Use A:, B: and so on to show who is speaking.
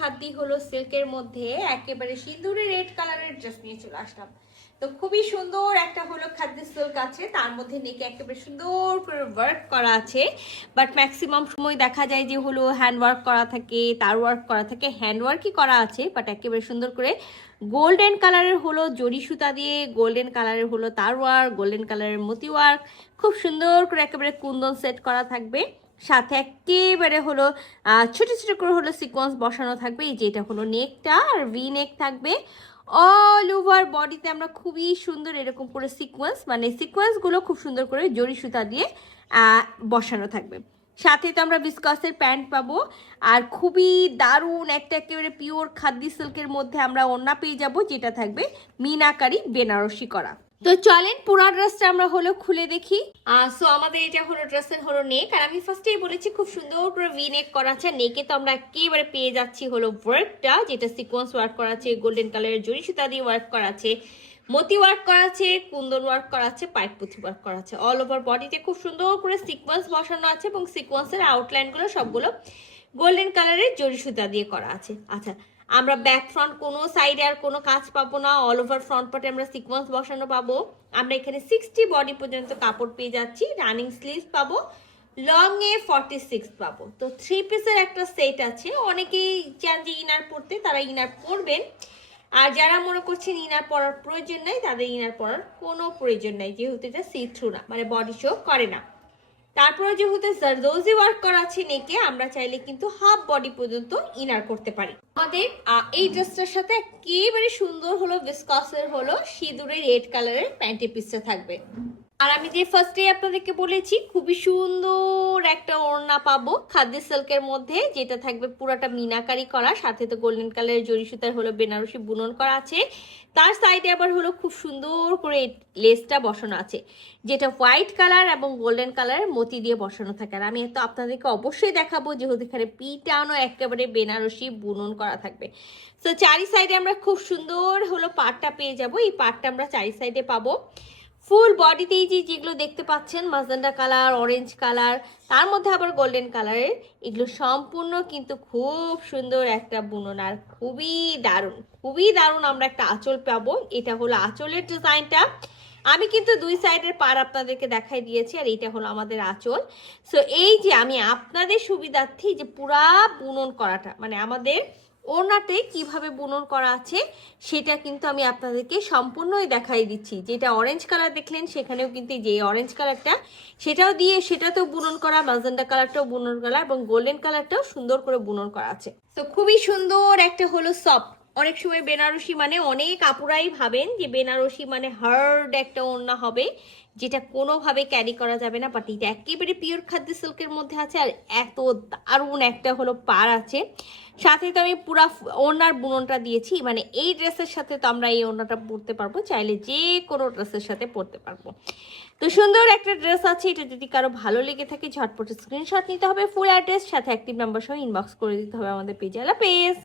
A: খাদ্যি হলো সিল্কের মধ্যে একেবারে সিঁদুরি রেড কালারের ড্রেস নিয়ে চলে আসলাম। তো খুবই সুন্দর একটা হলো খাদ্য সিল্ক আছে, তার মধ্যে নেকে একেবারে সুন্দর করে ওয়ার্ক করা আছে। বাট ম্যাক্সিমাম সময় দেখা যায় যে হলো হ্যান্ড ওয়ার্ক করা থাকে, তার ওয়ার্ক করা থাকে হ্যান্ড ওয়ার্কই করা আছে বাট একেবারে সুন্দর করে গোল্ডেন কালারের হলো জরি সুতা দিয়ে গোল্ডেন কালারের হলো তার ওয়ার্ক গোল্ডেন কালারের মতি ওয়ার্ক খুব সুন্দর করে একেবারে কুন্দন সেট করা থাকবে। সাথে একেবারে হলো ছোট ছোট করে হলো সিকোয়েন্স বসানো থাকবে। এই যে এটা হলো নেকটা আর ভি নেক থাকবে। অল ওভার বডিতে আমরা খুবই সুন্দর এরকম করে সিকোয়েন্স মানে সিকোয়েন্সগুলো খুব সুন্দর করে জরি সুতা দিয়ে বসানো থাকবে। সাথে তো আমরা বিস্কাসের প্যান্ট পাবো। আর খুবই দারুণ একটা একেবারে পিওর খাদ্য সিল্কের মধ্যে আমরা ওড়না পেয়ে যাব, যেটা থাকবে মিনাকারি বেনারসি করা। তো চলেন, পুরা ড্রেসটা আমরা হলো খুলে দেখি। সো আমাদের এটা হলো ড্রেসের হলো নেক আর আমি ফার্স্টেই বলেছি খুব সুন্দর করে ভি নেক করা আছে। নেকে তো আমরা একেবারে পেয়ে যাচ্ছি হলো ওয়ার্কটা যেটা সিকোয়েন্স ওয়ার্ক করা আছে গোল্ডেন কালারের জরি সুতা দিয়ে ওয়ার্ক করা আছে, মতি ওয়ার্ক করা আছে, কুন্দন ওয়ার্ক করা আছে, পাইপ পুঁথি ওয়ার্ক করা আছে। অল ওভার বডিতে খুব সুন্দর করে সিকোয়েন্স বসানো আছে এবং সিকোয়েন্সের আউটলাইনগুলো সবগুলো গোল্ডেন কালারের জরি সুতা দিয়ে করা আছে। আচ্ছা আমরা ব্যাক ফ্রন্ট কোনো সাইডে আর কোনো কাজ পাবো না অল ওভার ফ্রন্ট পার্টে আমরা সিকোয়েন্স বসানো পাবো। আমরা এখানে সিক্সটি বডি পর্যন্ত কাপড় পেয়ে যাচ্ছি রানিং স্লিভস পাবো লং এ ফর্টি সিক্স পাবো। তো থ্রি পিসের একটা সেট আছে, অনেকেই চান যে ইনার পরতে, তারা ইনার পরবেন। আর যারা মনে করছেন ইনার পরার প্রয়োজন নাই, তাদের ইনার পরার কোনো প্রয়োজন নাই, যেহেতু এটা সি থ্রু না মানে বডি শো করে না। তারপরে যেহেতু জারদৌজি ওয়ার্ক করা আছে নেকে আমরা চাইলে কিন্তু হাফ বডি পর্যন্ত ইনার করতে পারি। আমাদের এই ড্রেসটার সাথে একেবারে সুন্দর হলো বিস্কসের হলো সিঁদুরের রেড কালারের প্যান্টি পিসটা থাকবে। আর আমি যে ফার্স্টে আপনাদেরকে বলেছি, খুবই সুন্দর একটা ওড়না পাবো খাদ্য সিল্কের মধ্যে, যেটা থাকবে পুরাটা মিনাকারি করা, সাথে তো গোল্ডেন কালারের জরি সুতার হলো বেনারসি বুনন করা আছে। তার সাইডে আবার হলো খুব সুন্দর করে লেসটা বসানো আছে, যেটা হোয়াইট কালার এবং গোল্ডেন কালারের মতি দিয়ে বসানো থাকে। আর আমি তো আপনাদেরকে অবশ্যই দেখাবো যেহেতু এখানে পিটানো একেবারে বেনারসি বুনন করা থাকবে। তো চারি সাইডে আমরা খুব সুন্দর হলো পাটটা পেয়ে যাব। এই পাটটা আমরা চারি সাইডে পাবো। ফুল বডিতেই যে যেগুলো দেখতে পাচ্ছেন মাজান্ডা কালার অরেঞ্জ কালার তার মধ্যে আবার গোল্ডেন কালারের এগুলো সম্পূর্ণ কিন্তু খুব সুন্দর একটা বুনন আর খুবই দারুণ খুবই দারুণ আমরা একটা আঁচল পাবো। এটা হলো আঁচলের ডিজাইনটা। আমি কিন্তু দুই সাইডের পার আপনাদেরকে দেখাই দিয়েছি আর এটা হলো আমাদের আঁচল। সো এই যে আমি আপনাদের সুবিধার্থে যে পুরা বুনন করাটা মানে আমাদের ওড়নাতে কীভাবে বুনন করা আছে, সেটা কিন্তু আমি আপনাদেরকে সম্পূর্ণই দেখাই দিচ্ছি। যেটা অরেঞ্জ কালার দেখলেন, সেখানেও কিন্তু যে অরেঞ্জ কালারটা সেটাও দিয়ে সেটাতেও বুনন করা, মাজেন্ডা কালারটাও বুনন করা, এবং গোল্ডেন কালারটাও সুন্দর করে বুনন করা আছে। তো খুবই সুন্দর একটা হলো সফট অনেক সময় বেনারসি মানে অনেক আপুরাই ভাবেন যে বেনারসি মানে হার্ড একটা ওড়না হবে, যেটা কোনোভাবে ক্যারি করা যাবে না বাট এটা একেবারে পিওর খাদ্য সিল্কের মধ্যে আছে আর এত দারুণ একটা হলো পার আছে। সাথে তো আমি পুরা ওড়নার বুননটা দিয়েছি মানে এই ড্রেসের সাথে তো আমরা এই ওড়নাটা পরতে পারব, চাইলে যে কোনো ড্রেসের সাথে পরতে পারব। তো সুন্দর একটা ড্রেস আছে, এটা যদি কারও ভালো লেগে থাকে, ঝটপট স্ক্রিনশট নিতে হবে ফুল অ্যাড্রেস সাথে অ্যাক্টিভ নাম্বার সহ ইনবক্স করে দিতে হবে আমাদের পেজে আলা পেজ